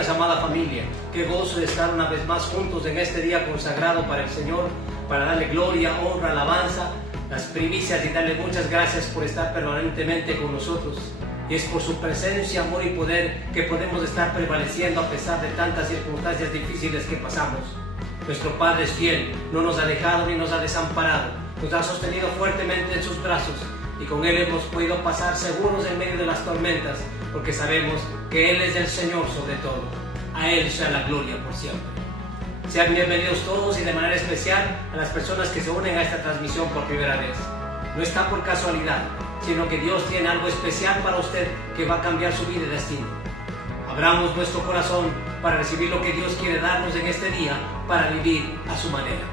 días, amada familia. Qué gozo de estar una vez más juntos en este día consagrado para el Señor, para darle gloria, honra, alabanza, las primicias y darle muchas gracias por estar permanentemente con nosotros. Y es por su presencia, amor y poder que podemos estar prevaleciendo a pesar de tantas circunstancias difíciles que pasamos. Nuestro Padre es fiel, no nos ha dejado ni nos ha desamparado, nos ha sostenido fuertemente en sus brazos y con Él hemos podido pasar seguros en medio de las tormentas, porque sabemos que Él es el Señor sobre todo. A Él sea la gloria por siempre. Sean bienvenidos todos y de manera especial a las personas que se unen a esta transmisión por primera vez. No está por casualidad, sino que Dios tiene algo especial para usted que va a cambiar su vida y destino. Abramos nuestro corazón para recibir lo que Dios quiere darnos en este día para vivir a su manera.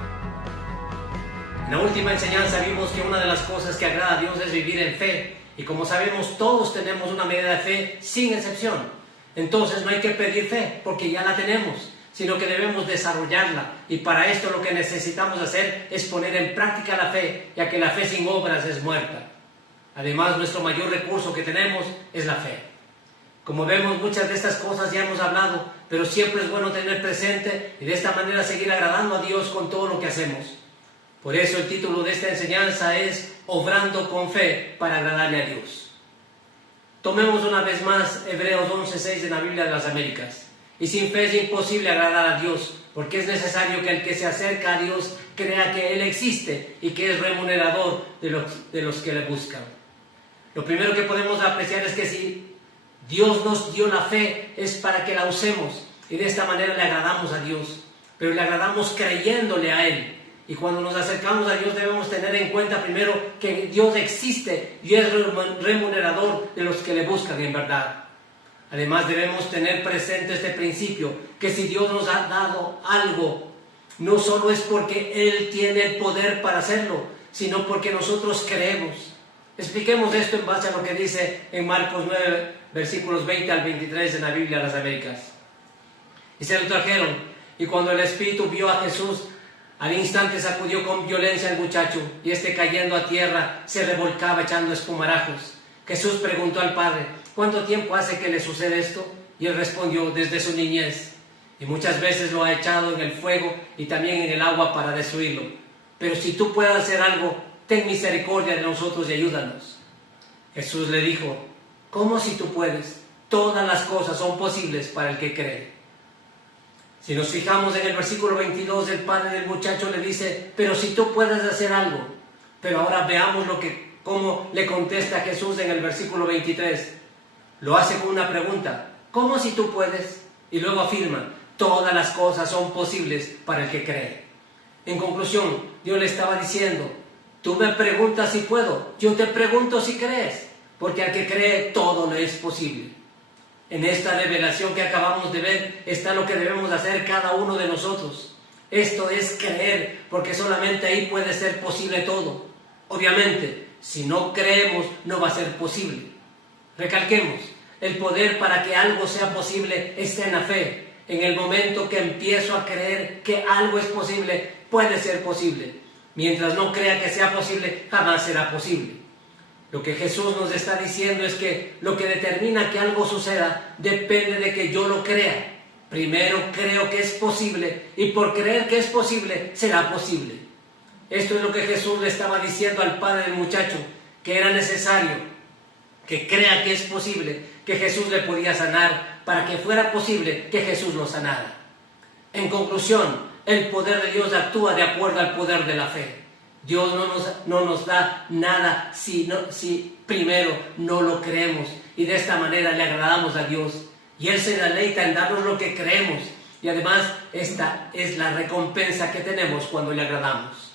En la última enseñanza vimos que una de las cosas que agrada a Dios es vivir en fe. Y como sabemos, todos tenemos una medida de fe sin excepción. Entonces no hay que pedir fe porque ya la tenemos, sino que debemos desarrollarla. Y para esto lo que necesitamos hacer es poner en práctica la fe, ya que la fe sin obras es muerta. Además, nuestro mayor recurso que tenemos es la fe. Como vemos, muchas de estas cosas ya hemos hablado, pero siempre es bueno tener presente y de esta manera seguir agradando a Dios con todo lo que hacemos. Por eso el título de esta enseñanza es Obrando con fe para agradarle a Dios. Tomemos una vez más Hebreos 11:6 de la Biblia de las Américas. Y sin fe es imposible agradar a Dios, porque es necesario que el que se acerca a Dios crea que Él existe y que es remunerador de los que le buscan. Lo primero que podemos apreciar es que si Dios nos dio la fe es para que la usemos y de esta manera le agradamos a Dios, pero le agradamos creyéndole a Él. Y cuando nos acercamos a Dios debemos tener en cuenta primero que Dios existe y es remunerador de los que le buscan en verdad. Además debemos tener presente este principio, que si Dios nos ha dado algo, no solo es porque Él tiene el poder para hacerlo, sino porque nosotros creemos. Expliquemos esto en base a lo que dice en Marcos 9, versículos 20 al 23 de la Biblia de las Américas. Y se lo trajeron, y cuando el Espíritu vio a Jesús, al instante sacudió con violencia al muchacho, y este cayendo a tierra se revolcaba echando espumarajos. Jesús preguntó al padre: ¿cuánto tiempo hace que le sucede esto? Y él respondió: desde su niñez. Y muchas veces lo ha echado en el fuego y también en el agua para destruirlo. Pero si tú puedes hacer algo, ten misericordia de nosotros y ayúdanos. Jesús le dijo: ¿cómo si tú puedes? Todas las cosas son posibles para el que cree. Si nos fijamos en el versículo 22, el padre del muchacho le dice: pero si tú puedes hacer algo. Pero ahora veamos cómo le contesta Jesús en el versículo 23. Lo hace con una pregunta: ¿cómo si tú puedes? Y luego afirma: todas las cosas son posibles para el que cree. En conclusión, Dios le estaba diciendo: tú me preguntas si puedo, yo te pregunto si crees, porque al que cree todo le es posible. En esta revelación que acabamos de ver está lo que debemos hacer cada uno de nosotros. Esto es creer, porque solamente ahí puede ser posible todo. Obviamente, si no creemos, no va a ser posible. Recalquemos, el poder para que algo sea posible está en la fe. En el momento que empiezo a creer que algo es posible, puede ser posible. Mientras no crea que sea posible, jamás será posible. Lo que Jesús nos está diciendo es que lo que determina que algo suceda depende de que yo lo crea. Primero creo que es posible y por creer que es posible, será posible. Esto es lo que Jesús le estaba diciendo al padre del muchacho, que era necesario que crea que es posible, que Jesús le podía sanar, para que fuera posible que Jesús lo sanara. En conclusión, el poder de Dios actúa de acuerdo al poder de la fe. Dios no nos da nada si primero no lo creemos y de esta manera le agradamos a Dios. Y Él se deleita en darnos lo que creemos y además esta es la recompensa que tenemos cuando le agradamos.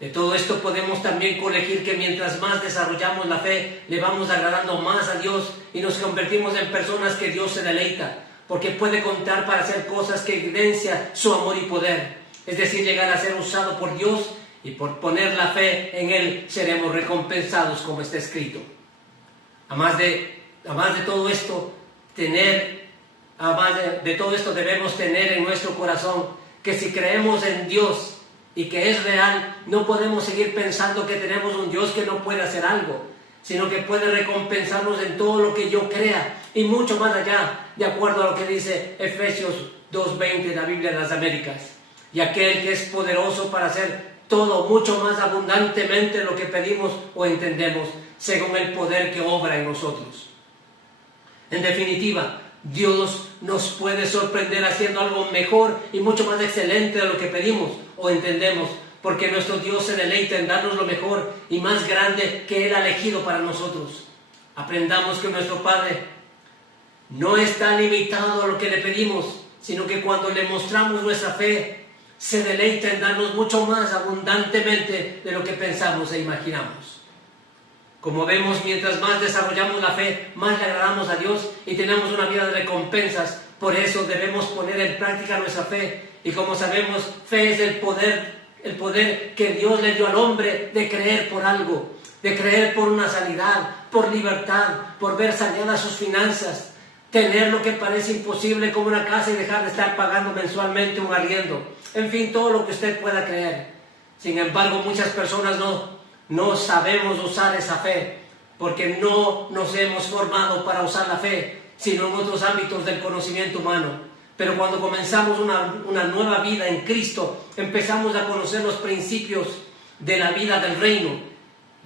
De todo esto podemos también colegir que mientras más desarrollamos la fe, le vamos agradando más a Dios y nos convertimos en personas que Dios se deleita, porque puede contar para hacer cosas que evidencian su amor y poder. Es decir, llegar a ser usado por Dios y por poner la fe en Él seremos recompensados como está escrito. Además de todo esto, debemos tener en nuestro corazón que si creemos en Dios y que es real, no podemos seguir pensando que tenemos un Dios que no puede hacer algo, sino que puede recompensarnos en todo lo que yo crea y mucho más allá, de acuerdo a lo que dice Efesios 2:20 de la Biblia de las Américas. Y aquel que es poderoso para hacer todo mucho más abundantemente lo que pedimos o entendemos, según el poder que obra en nosotros. En definitiva, Dios nos puede sorprender haciendo algo mejor y mucho más excelente de lo que pedimos o entendemos, porque nuestro Dios se deleita en darnos lo mejor y más grande que Él ha elegido para nosotros. Aprendamos que nuestro Padre no está limitado a lo que le pedimos, sino que cuando le mostramos nuestra fe, se deleita en darnos mucho más abundantemente de lo que pensamos e imaginamos. Como vemos, mientras más desarrollamos la fe, más le agradamos a Dios y tenemos una vida de recompensas. Por eso debemos poner en práctica nuestra fe. Y como sabemos, fe es el poder que Dios le dio al hombre de creer por algo, de creer por una sanidad, por libertad, por ver saneadas sus finanzas, tener lo que parece imposible como una casa y dejar de estar pagando mensualmente un arriendo. En fin, todo lo que usted pueda creer. Sin embargo, muchas personas no sabemos usar esa fe, porque no nos hemos formado para usar la fe, sino en otros ámbitos del conocimiento humano. Pero cuando comenzamos una nueva vida en Cristo, empezamos a conocer los principios de la vida del reino.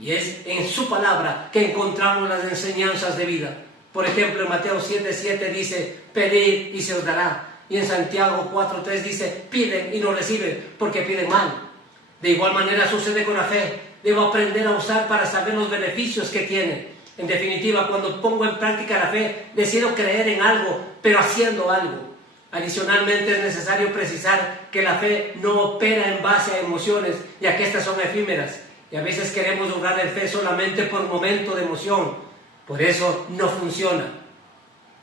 Y es en su palabra que encontramos las enseñanzas de vida. Por ejemplo, en Mateo 7:7 dice, pedid y se os dará. Y en Santiago 4:3 dice, piden y no reciben, porque piden mal. De igual manera sucede con la fe. Debo aprender a usar para saber los beneficios que tiene. En definitiva, cuando pongo en práctica la fe, decido creer en algo, pero haciendo algo. Adicionalmente, es necesario precisar que la fe no opera en base a emociones, ya que estas son efímeras. Y a veces queremos obrar en fe solamente por un momento de emoción. Por eso no funciona.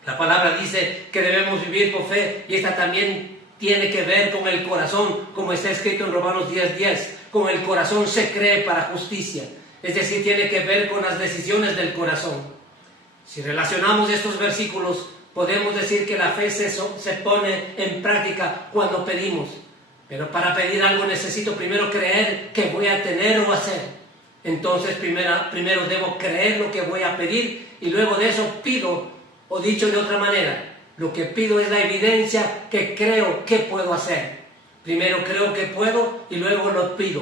La palabra dice que debemos vivir por fe, y esta también tiene que ver con el corazón, como está escrito en Romanos 10:10. Con el corazón se cree para justicia. Es decir, tiene que ver con las decisiones del corazón. Si relacionamos estos versículos, podemos decir que la fe se pone en práctica cuando pedimos. Pero para pedir algo necesito primero creer que voy a tener o hacer. Entonces primero debo creer lo que voy a pedir y luego de eso pido, o dicho de otra manera, lo que pido es la evidencia que creo que puedo hacer. Primero creo que puedo y luego lo pido.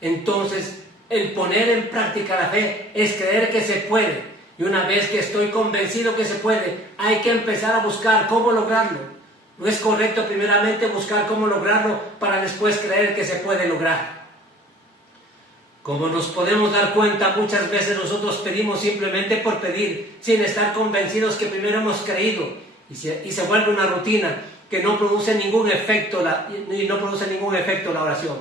Entonces, el poner en práctica la fe es creer que se puede. Y una vez que estoy convencido que se puede, hay que empezar a buscar cómo lograrlo. No es correcto primeramente buscar cómo lograrlo para después creer que se puede lograr. Como nos podemos dar cuenta, muchas veces nosotros pedimos simplemente por pedir, sin estar convencidos que primero hemos creído. Y se vuelve una rutina que no produce ningún efecto la oración.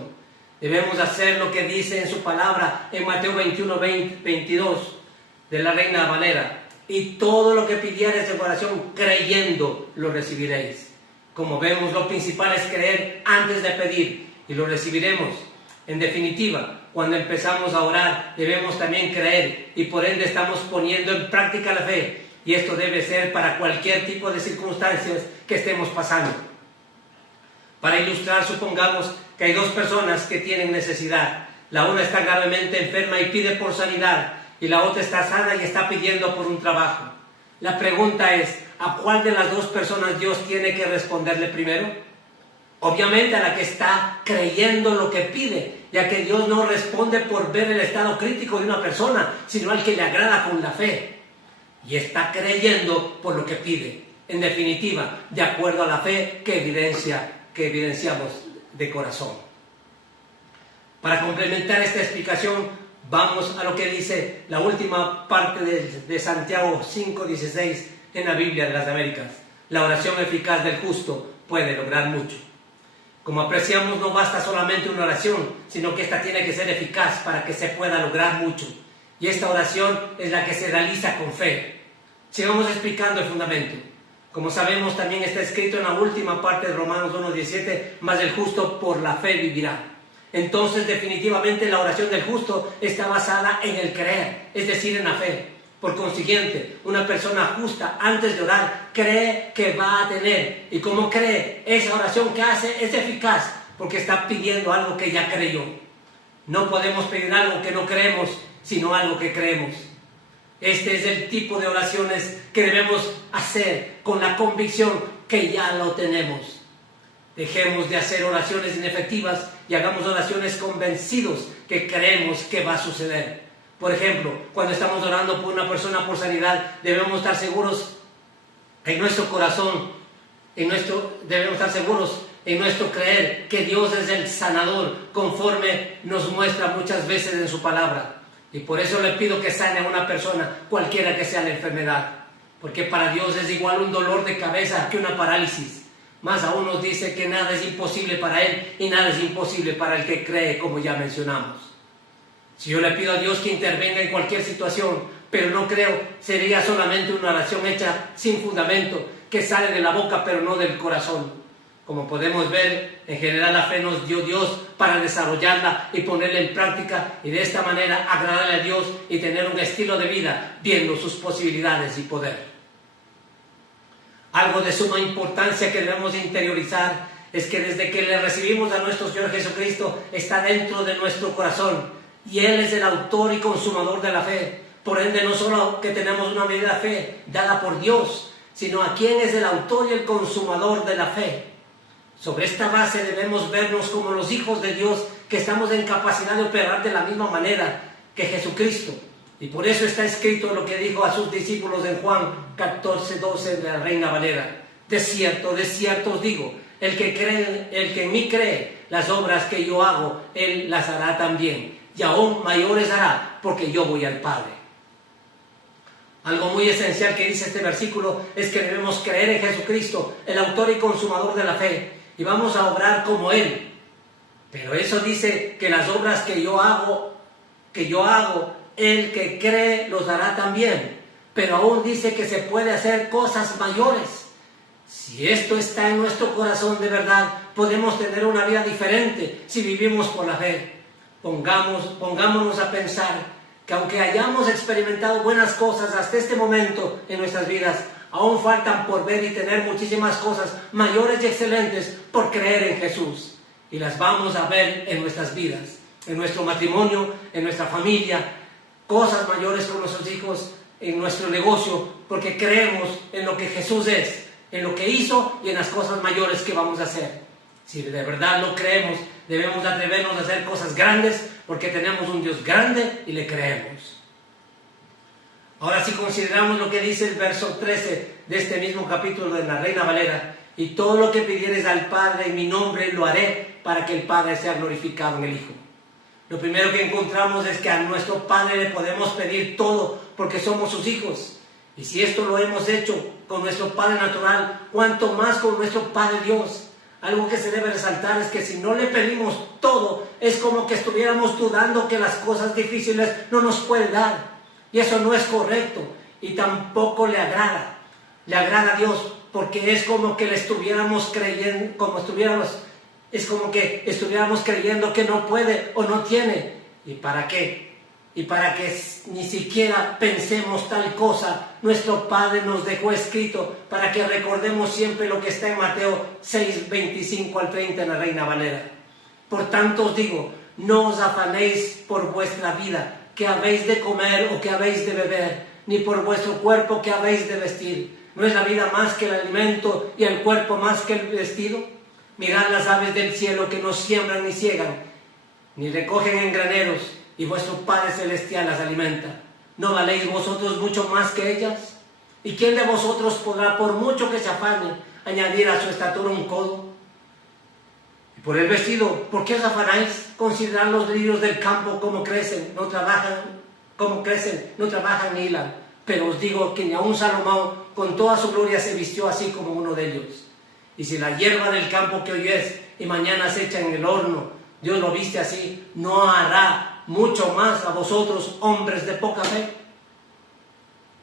Debemos hacer lo que dice en su palabra en Mateo 21:22 de la Reina Valera. Y todo lo que pidiereis en oración, creyendo, lo recibiréis. Como vemos, lo principal es creer antes de pedir y lo recibiremos. En definitiva, cuando empezamos a orar, debemos también creer y por ende estamos poniendo en práctica la fe. Y esto debe ser para cualquier tipo de circunstancias que estemos pasando. Para ilustrar, supongamos que hay dos personas que tienen necesidad. La una está gravemente enferma y pide por sanidad, y la otra está sana y está pidiendo por un trabajo. La pregunta es, ¿a cuál de las dos personas Dios tiene que responderle primero? Obviamente a la que está creyendo lo que pide, ya que Dios no responde por ver el estado crítico de una persona, sino al que le agrada con la fe. Y está creyendo por lo que pide. En definitiva, de acuerdo a la fe que evidenciamos de corazón. Para complementar esta explicación, vamos a lo que dice la última parte de Santiago 5:16 en la Biblia de las Américas. La oración eficaz del justo puede lograr mucho. Como apreciamos, no basta solamente una oración, sino que esta tiene que ser eficaz para que se pueda lograr mucho. Y esta oración es la que se realiza con fe. Sigamos explicando el fundamento. Como sabemos, también está escrito en la última parte de Romanos 1:17, mas el justo por la fe vivirá. Entonces, definitivamente, la oración del justo está basada en el creer, es decir, en la fe. Por consiguiente, una persona justa, antes de orar, cree que va a tener. Y como cree, esa oración que hace es eficaz, porque está pidiendo algo que ya creyó. No podemos pedir algo que no creemos, sino algo que creemos. Este es el tipo de oraciones que debemos hacer con la convicción que ya lo tenemos. Dejemos de hacer oraciones inefectivas y hagamos oraciones convencidos que creemos que va a suceder. Por ejemplo, cuando estamos orando por una persona por sanidad, debemos estar seguros en nuestro corazón, debemos estar seguros en nuestro creer que Dios es el sanador, conforme nos muestra muchas veces en su palabra. Y por eso le pido que sane a una persona, cualquiera que sea la enfermedad. Porque para Dios es igual un dolor de cabeza que una parálisis. Más aún nos dice que nada es imposible para Él y nada es imposible para el que cree, como ya mencionamos. Si yo le pido a Dios que intervenga en cualquier situación, pero no creo, sería solamente una oración hecha sin fundamento, que sale de la boca pero no del corazón. Como podemos ver, en general la fe nos dio Dios para desarrollarla y ponerla en práctica y de esta manera agradarle a Dios y tener un estilo de vida viendo sus posibilidades y poder. Algo de suma importancia que debemos interiorizar es que desde que le recibimos a nuestro Señor Jesucristo está dentro de nuestro corazón y Él es el autor y consumador de la fe. Por ende, no solo que tenemos una medida de fe dada por Dios, sino a quien es el autor y el consumador de la fe. Sobre esta base debemos vernos como los hijos de Dios que estamos en capacidad de operar de la misma manera que Jesucristo. Y por eso está escrito lo que dijo a sus discípulos en Juan 14:12 de la Reina Valera. De cierto os digo, el que en mí cree, las obras que yo hago, Él las hará también. Y aún mayores hará, porque yo voy al Padre. Algo muy esencial que dice este versículo es que debemos creer en Jesucristo, el autor y consumador de la fe, y vamos a obrar como Él. Pero eso dice que las obras que yo hago, el que cree los hará también. Pero aún dice que se puede hacer cosas mayores. Si esto está en nuestro corazón de verdad, podemos tener una vida diferente si vivimos por la fe. Pongámonos a pensar que aunque hayamos experimentado buenas cosas hasta este momento en nuestras vidas, aún faltan por ver y tener muchísimas cosas mayores y excelentes por creer en Jesús. Y las vamos a ver en nuestras vidas, en nuestro matrimonio, en nuestra familia, cosas mayores con nuestros hijos, en nuestro negocio, porque creemos en lo que Jesús es, en lo que hizo y en las cosas mayores que vamos a hacer. Si de verdad lo creemos, debemos atrevernos a hacer cosas grandes, porque tenemos un Dios grande y le creemos. Ahora, si consideramos lo que dice el verso 13 de este mismo capítulo de la Reina Valera, y todo lo que pidieres al Padre en mi nombre lo haré para que el Padre sea glorificado en el Hijo. Lo primero que encontramos es que a nuestro Padre le podemos pedir todo porque somos sus hijos. Y si esto lo hemos hecho con nuestro Padre natural, ¿cuánto más con nuestro Padre Dios? Algo que se debe resaltar es que si no le pedimos todo, es como que estuviéramos dudando que las cosas difíciles no nos puede dar. Y eso no es correcto y tampoco le agrada. Le agrada a Dios porque es como que le estuviéramos creyendo, es como que estuviéramos creyendo que no puede o no tiene. ¿Y para qué? Y para que ni siquiera pensemos tal cosa, nuestro Padre nos dejó escrito para que recordemos siempre lo que está en Mateo 6:25 al 30 en la Reina Valera. Por tanto os digo, no os afanéis por vuestra vida, que habéis de comer o que habéis de beber, ni por vuestro cuerpo que habéis de vestir. ¿No es la vida más que el alimento y el cuerpo más que el vestido? Mirad las aves del cielo que no siembran ni ciegan, ni recogen en graneros, y vuestro Padre Celestial las alimenta. ¿No valéis vosotros mucho más que ellas? ¿Y quién de vosotros podrá, por mucho que se afane, añadir a su estatura un codo? Y por el vestido, ¿por qué os afanáis? Considerad los lirios del campo como crecen, no trabajan ni hilan. Pero os digo que ni aun Salomón con toda su gloria se vistió así como uno de ellos. Y si la hierba del campo que hoy es y mañana se echa en el horno, Dios lo viste así, ¿no hará mucho más a vosotros, hombres de poca fe?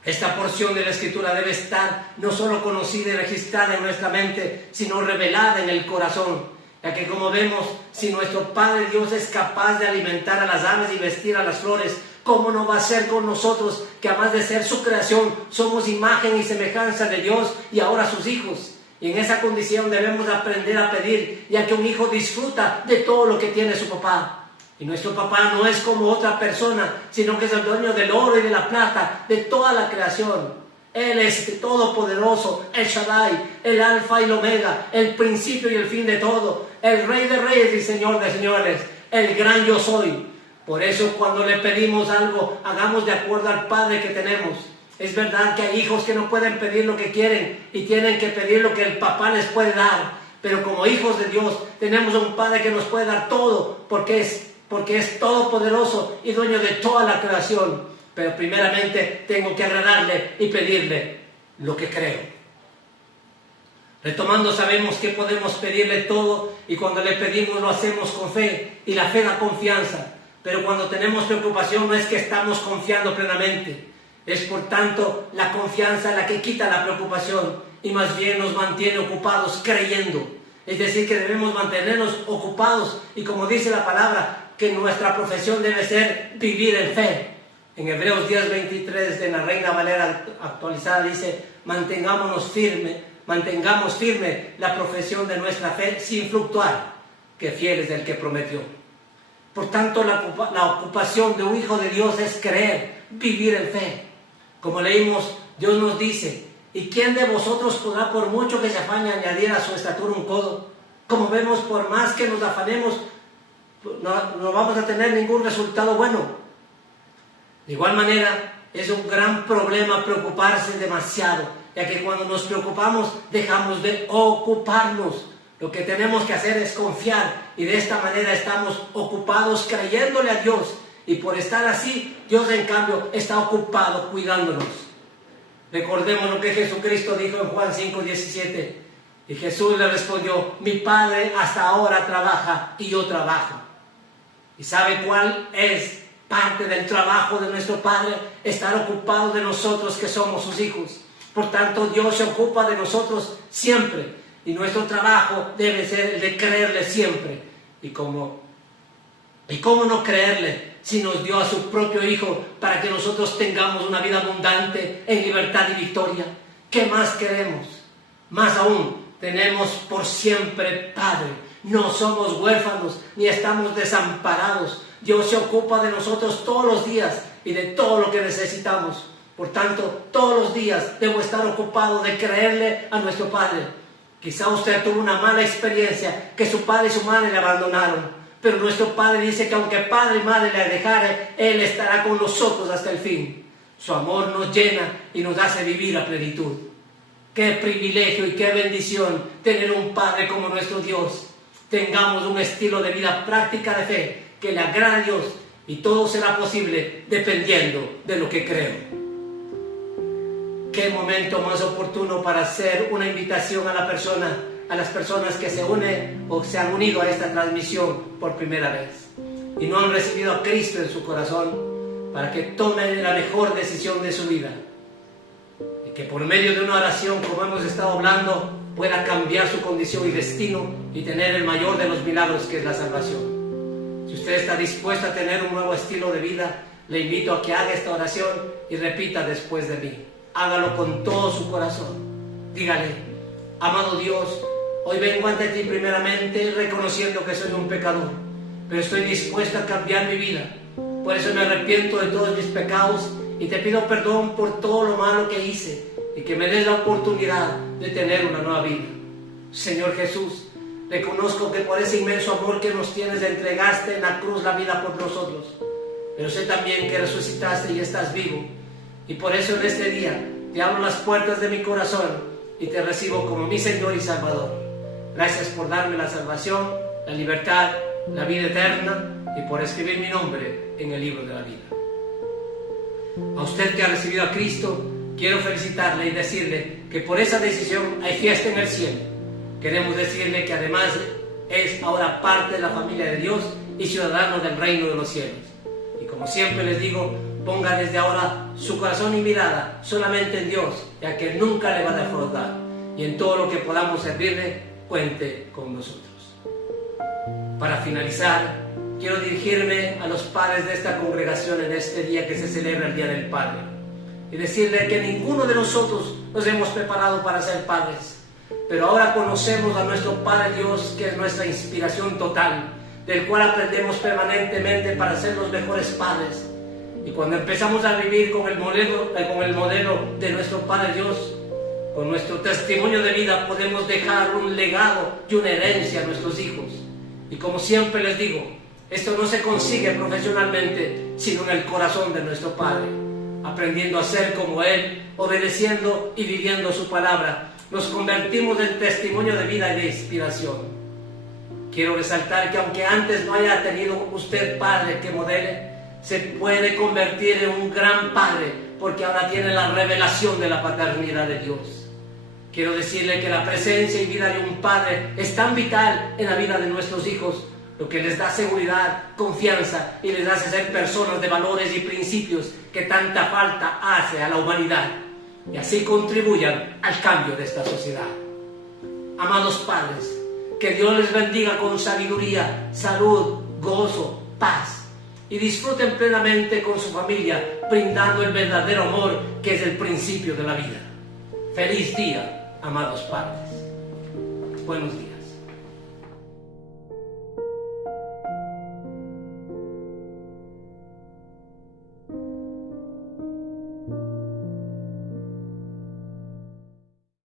Esta porción de la Escritura debe estar no solo conocida y registrada en nuestra mente, sino revelada en el corazón, ya que como vemos, si nuestro Padre Dios es capaz de alimentar a las aves y vestir a las flores, ¿cómo no va a ser con nosotros, que además de ser su creación, somos imagen y semejanza de Dios y ahora sus hijos? Y en esa condición debemos aprender a pedir, ya que un hijo disfruta de todo lo que tiene su papá. Y nuestro papá no es como otra persona, sino que es el dueño del oro y de la plata, de toda la creación. Él es todopoderoso, el Shaddai, el alfa y el omega, el principio y el fin de todo, el rey de reyes y señor de señores, el gran yo soy. Por eso cuando le pedimos algo, hagamos de acuerdo al Padre que tenemos. Es verdad que hay hijos que no pueden pedir lo que quieren y tienen que pedir lo que el papá les puede dar. Pero como hijos de Dios tenemos un Padre que nos puede dar todo porque es todopoderoso y dueño de toda la creación. Pero primeramente tengo que agradarle y pedirle lo que creo. Retomando, sabemos que podemos pedirle todo y cuando le pedimos lo hacemos con fe y la fe da confianza. Pero cuando tenemos preocupación no es que estamos confiando plenamente. Es por tanto la confianza la que quita la preocupación y más bien nos mantiene ocupados creyendo. Es decir, que debemos mantenernos ocupados y como dice la palabra, que nuestra profesión debe ser vivir en fe. En Hebreos 10:23 de la Reina Valera actualizada dice, mantengamos firme la profesión de nuestra fe sin fluctuar, que fiel es el que prometió. Por tanto, la ocupación de un hijo de Dios es creer, vivir en fe. Como leímos, Dios nos dice, ¿y quién de vosotros podrá por mucho que se afane añadir a su estatura un codo? Como vemos, por más que nos afanemos, no vamos a tener ningún resultado bueno. De igual manera, es un gran problema preocuparse demasiado, ya que cuando nos preocupamos dejamos de ocuparnos. Lo que tenemos que hacer es confiar y de esta manera estamos ocupados creyéndole a Dios. Y por estar así, Dios en cambio está ocupado cuidándonos. Recordemos lo que Jesucristo dijo en Juan 5:17. Y Jesús le respondió, mi Padre hasta ahora trabaja y yo trabajo. ¿Y sabe cuál es parte del trabajo de nuestro Padre? Estar ocupado de nosotros que somos sus hijos. Por tanto, Dios se ocupa de nosotros siempre. Y nuestro trabajo debe ser el de creerle siempre. ¿Y cómo no creerle si nos dio a su propio Hijo para que nosotros tengamos una vida abundante en libertad y victoria? ¿Qué más queremos? Más aún, tenemos por siempre Padre. No somos huérfanos ni estamos desamparados. Dios se ocupa de nosotros todos los días y de todo lo que necesitamos. Por tanto, todos los días debo estar ocupado de creerle a nuestro Padre. Quizá usted tuvo una mala experiencia, que su padre y su madre le abandonaron. Pero nuestro Padre dice que aunque padre y madre le dejare, Él estará con nosotros hasta el fin. Su amor nos llena y nos hace vivir a plenitud. Qué privilegio y qué bendición tener un Padre como nuestro Dios. Tengamos un estilo de vida práctica de fe que le agrade a Dios y todo será posible dependiendo de lo que creo. Qué momento más oportuno para hacer una invitación a las personas que se unen o se han unido a esta transmisión por primera vez y no han recibido a Cristo en su corazón, para que tomen la mejor decisión de su vida y que por medio de una oración, como hemos estado hablando, pueda cambiar su condición y destino y tener el mayor de los milagros, que es la salvación. Si usted está dispuesto a tener un nuevo estilo de vida, le invito a que haga esta oración y repita después de mí. Hágalo con todo su corazón. Dígale, amado Dios, hoy vengo ante ti primeramente reconociendo que soy un pecador, pero estoy dispuesto a cambiar mi vida. Por eso me arrepiento de todos mis pecados y te pido perdón por todo lo malo que hice y que me des la oportunidad de tener una nueva vida. Señor Jesús, reconozco que por ese inmenso amor que nos tienes entregaste en la cruz la vida por nosotros, pero sé también que resucitaste y estás vivo. Y por eso en este día te abro las puertas de mi corazón y te recibo como mi Señor y Salvador. Gracias por darme la salvación, la libertad, la vida eterna y por escribir mi nombre en el libro de la vida. A usted que ha recibido a Cristo, quiero felicitarle y decirle que por esa decisión hay fiesta en el cielo. Queremos decirle que además es ahora parte de la familia de Dios y ciudadano del reino de los cielos. Y como siempre les digo, ponga desde ahora su corazón y mirada solamente en Dios, ya que nunca le va a defraudar. Y en todo lo que podamos servirle, cuente con nosotros. Para finalizar, quiero dirigirme a los padres de esta congregación en este día que se celebra el Día del Padre. Y decirle que ninguno de nosotros nos hemos preparado para ser padres. Pero ahora conocemos a nuestro Padre Dios, que es nuestra inspiración total. del cual aprendemos permanentemente para ser los mejores padres. Y cuando empezamos a vivir con el modelo de nuestro Padre Dios, con nuestro testimonio de vida, podemos dejar un legado y una herencia a nuestros hijos. Y como siempre les digo, esto no se consigue profesionalmente, sino en el corazón de nuestro Padre, aprendiendo a ser como Él, obedeciendo y viviendo su palabra. Nos convertimos en testimonio de vida y de inspiración. Quiero resaltar que aunque antes no haya tenido usted padre que modele, se puede convertir en un gran padre, porque ahora tiene la revelación de la paternidad de Dios. Quiero decirle que la presencia y vida de un padre es tan vital en la vida de nuestros hijos, lo que les da seguridad, confianza y les hace ser personas de valores y principios que tanta falta hace a la humanidad, y así contribuyan al cambio de esta sociedad. Amados padres, que Dios les bendiga con sabiduría, salud, gozo, paz, y disfruten plenamente con su familia, brindando el verdadero amor que es el principio de la vida. Feliz día, amados padres. Buenos días.